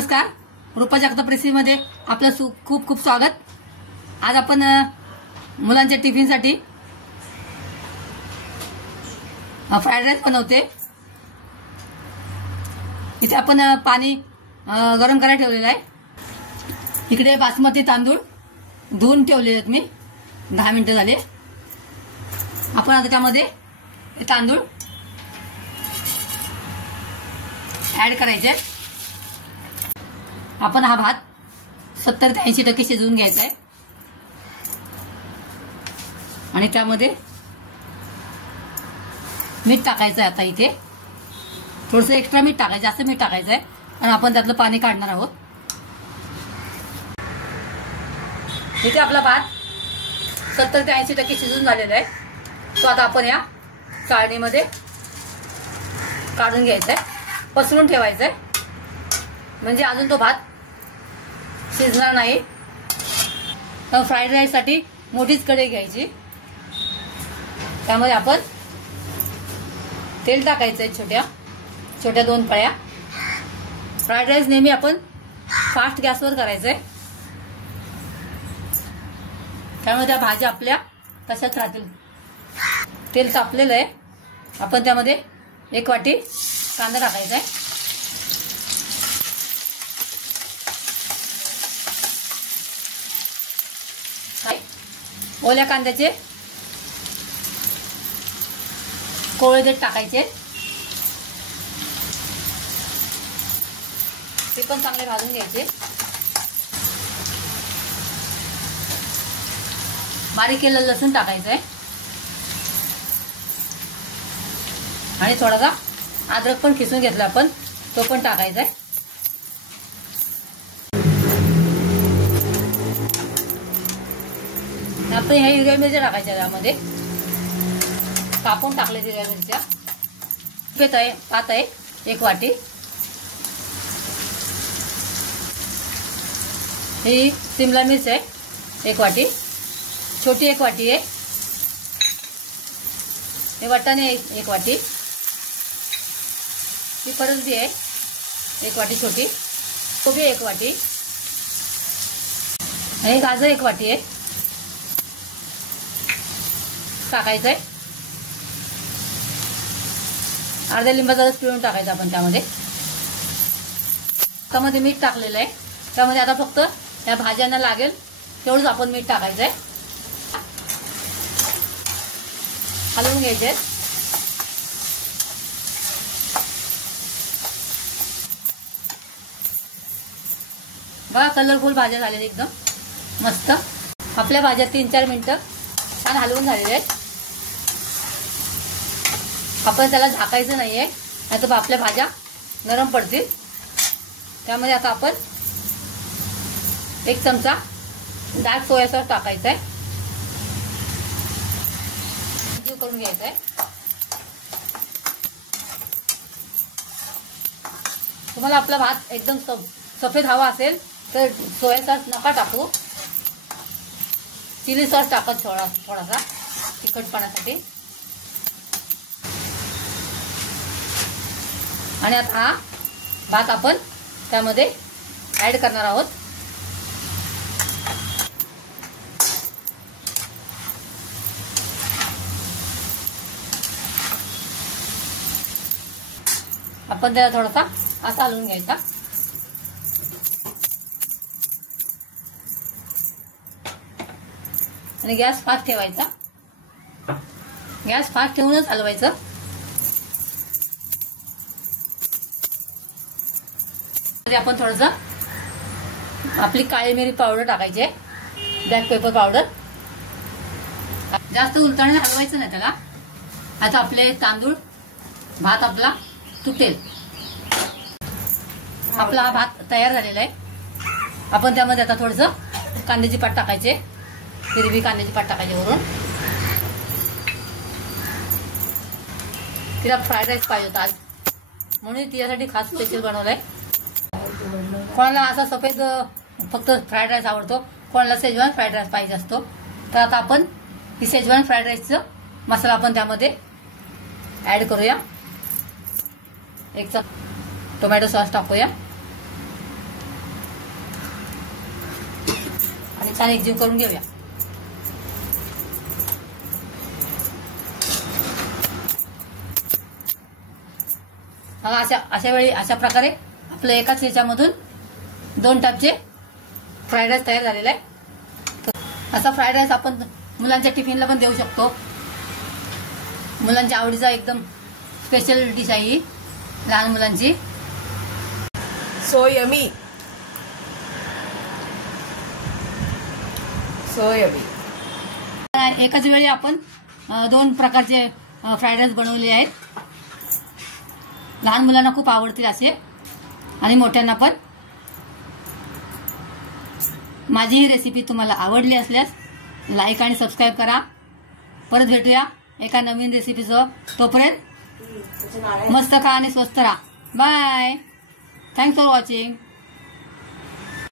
नमस्कार, रूपा जगताप रेसिपीमध्ये आपलं खूप खूप स्वागत। आज आपण मुलांच्या टिफिनसाठी फ्राईड राईस बनवते। इथे आपण पाणी गरम करायला ठेवलेलं आहे। इकडे बासमती तांदूळ धुवून ठेवलेले आहेत मी, 10 मिनिटं झाले। आपण आता त्यामध्ये तांदूळ ऍड करायचे। आपण हा भात 70 ते 80% शिजवून घ्यायचा आहे आणि त्यामध्ये मीठ टाकायचं आहे। आता इथे थोडंसं एक्स्ट्रा मीठ टाकायचं, जास्त मीठ टाकायचं आहे आणि आपण त्यातलं पाणी काढणार आहोत। इथे आपला भात 70 ते 80% शिजून झालेला आहे। तो आता आपण या चाळणीमध्ये काढून घ्यायचा आहे, पसरून ठेवायचा आहे, म्हणजे अजून तो भात शिजणार नाही। तर फ्राईड राईस साठी मोठीच कढई घ्यायची, त्यामध्ये आपण तेल टाकायचंय, छोट्या छोट्या 2 पळ्या। फ्राईड राईस नेहमी आपण फास्ट गॅसवर करायचंय, त्यामुळे त्या भाज्या आपल्या तशाच राहतील। तेल तापलेलं आहे, आपण त्यामध्ये 1 वाटी कांदा टाकायचा आहे। ओल्या कांद्याचे कोवळे देठ टाकायचे, ते पण चांगले भाजून घ्यायचे। बारीक केलेलं लसूण टाकायचंय आणि थोडासा अद्रक पण खिसून घेतला आपण, तो पण टाकायचा आहे। आपण ह्या हिरव्या मिरच्या टाकायच्या, त्यामध्ये कापून टाकले हिरव्या मिरच्या। पात आहे 1 वाटी, ही शिमला मिर्च आहे 1 वाटी, छोटी 1 वाटी आहे। हे वाटाणे 1 वाटी, ही परंजी आहे 1 वाटी छोटी, कोबी 1 वाटी, हे गाजर 1 वाटी आहे टाकायचं आहे। अर्ध्या लिंबाचा रस पिळून टाकायचा आपण त्यामध्ये। त्यामध्ये मीठ टाकलेलं आहे, त्यामध्ये आता फक्त या भाज्यांना लागेल तेवढंच आपण मीठ टाकायचं आहे। हलवून घ्यायचे। बघा, कलरफुल भाज्या झाल्या एकदम मस्त। आपल्या भाज्या 3-4 मिनिटं छान हलवून झालेले आहेत। आपण त्याला झाकायचं नाहीये, नाहीतर आपल्या भाज्या नरम पडतील। त्यामध्ये आता आपण 1 चमचा डार्क सोया सॉस टाकायचा आहे, करून घ्यायचा आहे। तुम्हाला आपला भात एकदम सफेद हवा असेल तर सोया सॉस नका टाकू, चिली सॉस टाका थोडासा तिखटपणासाठी। आणि आता हा भात आपण त्यामध्ये ऍड करणार आहोत। आपण त्याला थोडासा असा हलवून घ्यायचा आणि गॅस फास्ट ठेवायचा। गॅस फास्ट ठेवूनच हलवायचं। आपण थोडंसं आपली काळी मिरी पावडर टाकायची आहे, ब्लॅक पेपर पावडर। जास्त उलटाने हलवायचं नाही त्याला। आता आपले तांदूळ भात आपला तुटेल। आपला हा भात तयार झालेला आहे। आपण त्यामध्ये आता थोडंसं कांद्याची पात टाकायचे, हिरवी कांद्याची पात टाकायची वरून। तिला फ्राईड राईस पाहिजे होता आज, म्हणून तिच्यासाठी खास स्पेशल बनवलाय। कोणाला असा सफेद फक्त फ्राईड राईस आवडतो, कोणाला शेजवान फ्राईड राईस पाहिजे असतो। तर आता आपण ही शेजवान फ्राईड राईसचं मसाला आपण त्यामध्ये ऍड करूया। 1 चमचा टोमॅटो सॉस टाकूया, छान एकजीव करून घेऊया. अशा वेळी अशा प्रकारे आपलं एकाच ह्याच्यामधून 2 टपचे फ्राईड राईस तयार झालेला आहे. असा फ्राईड राईस आपण मुलांच्या टिफिनला पण देऊ शकतो. मुलांच्या आवडीचा एकदम स्पेशल डिश आहे ही लहान मुलांची. So yummy. एकाच वेळी आपण 2 प्रकारचे फ्राईड राईस बनवले आहेत. लहान मुलांना खूप आवडतील असे आणि मोठ्यांना पण. माझी ही रेसिपी तुम्हाला आवडली असल्यास लाईक आणि सबस्क्राईब करा. परत भेटूया एका नवीन रेसिपीसह. तोपर्यंत मस्त खा आणि स्वस्त राहा. बाय. Thanks for watching.